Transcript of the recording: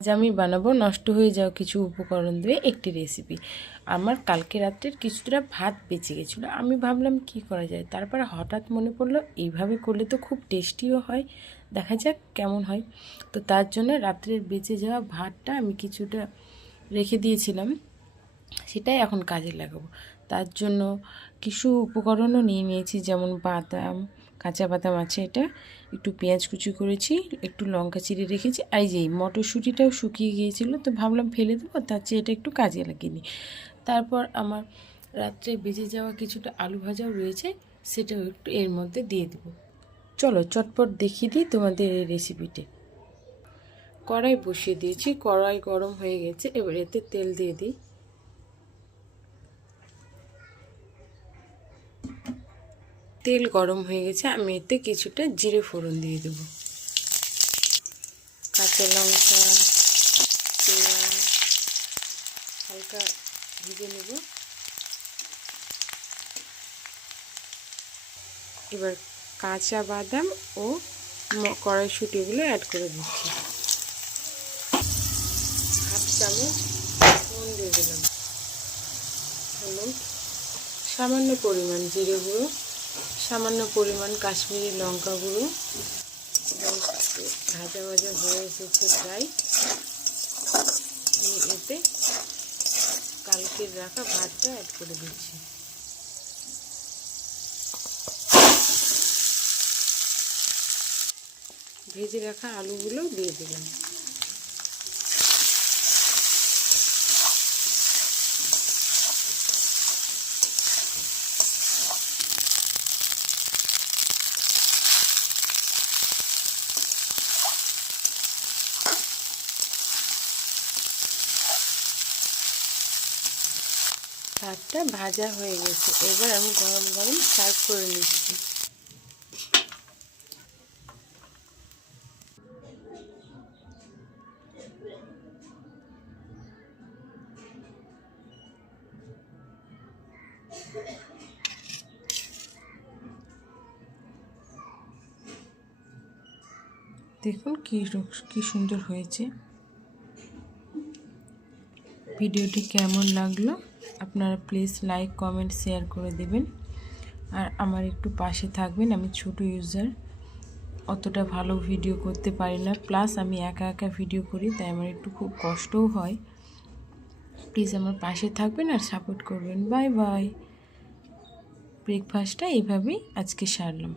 আজ আমি বানাবো নষ্ট হয়ে যাওয়া কিছু উপকরণ দিয়ে একটি রেসিপি। আমার কালকে রাত্রের কিছুটা ভাত বেঁচে গেছিলো, আমি ভাবলাম কি করা যায়, তারপরে হঠাৎ মনে পড়লো এইভাবে করলে তো খুব টেস্টিও হয়, দেখা যাক কেমন হয়। তো তার জন্য রাত্রের বেঁচে যাওয়া ভাতটা আমি কিছুটা রেখে দিয়েছিলাম, সেটাই এখন কাজে লাগাবো। তার জন্য কিছু উপকরণও নিয়ে নিয়েছি, যেমন বাদাম, কাঁচা বাদাম আছে, এটা একটু পেঁয়াজ কুচি করেছি, একটু লঙ্কা চিড়ে রেখেছি, আর এই মটরশুঁটিটাও শুকিয়ে গিয়েছিলো, তো ভাবলাম ফেলে দেবো, তার চেয়ে এটা একটু কাজে লাগিয়ে নিই। তারপর আমার রাত্রে বেজে যাওয়া কিছুটা আলু ভাজাও রয়েছে, সেটাও একটু এর মধ্যে দিয়ে দেবো। চলো চটপট দেখিয়ে দিই তোমাদের এই রেসিপিটি। কড়াই বসিয়ে দিয়েছি, কড়াই গরম হয়ে গেছে, এবার এতে তেল দিয়ে দিই। তেল গরম হয়ে গেছে, আমি এতে কিছুটা জিরে ফোড়ন দিয়ে দেব, কাঁচা লঙ্কা, পেঁয়াজ হালকা ভেজে নেব। এবার কাঁচা বাদাম ও কড়াইশুঁটিগুলো অ্যাড করে দিচ্ছি। হাফ চামচ নুন দিয়ে দিলাম, হলুদ, সামান্য পরিমাণ জিরে গুঁড়ো, সামান্য পরিমাণ কাশ্মীরি লঙ্কা গুঁড়ো। ভাজা ভাজা হয়ে এসেছে প্রায়, আমি এতে কালকের রাখা ভাতটা অ্যাড করে দিচ্ছি। ভেজে রাখা আলুগুলো দিয়ে দিলাম। ভাতটা ভাজা হয়ে গেছে, এবার আমি গরম গরম সার্ভ করে নিচ্ছি। দেখুন কি সুন্দর হয়েছে। ভিডিওটি কেমন লাগলো আপনারা প্লিজ লাইক কমেন্ট শেয়ার করে দেবেন, আর আমার একটু পাশে থাকবেন। আমি ছোট ইউজার, অতটা ভালো ভিডিও করতে পারি না, প্লাস আমি একা একা ভিডিও করি, তাই আমার একটু খুব কষ্টও হয়। প্লিজ আমার পাশে থাকবেন আর সাপোর্ট করবেন। Bye bye. ব্রেকফাস্টটা এইভাবেই আজকে সারলাম।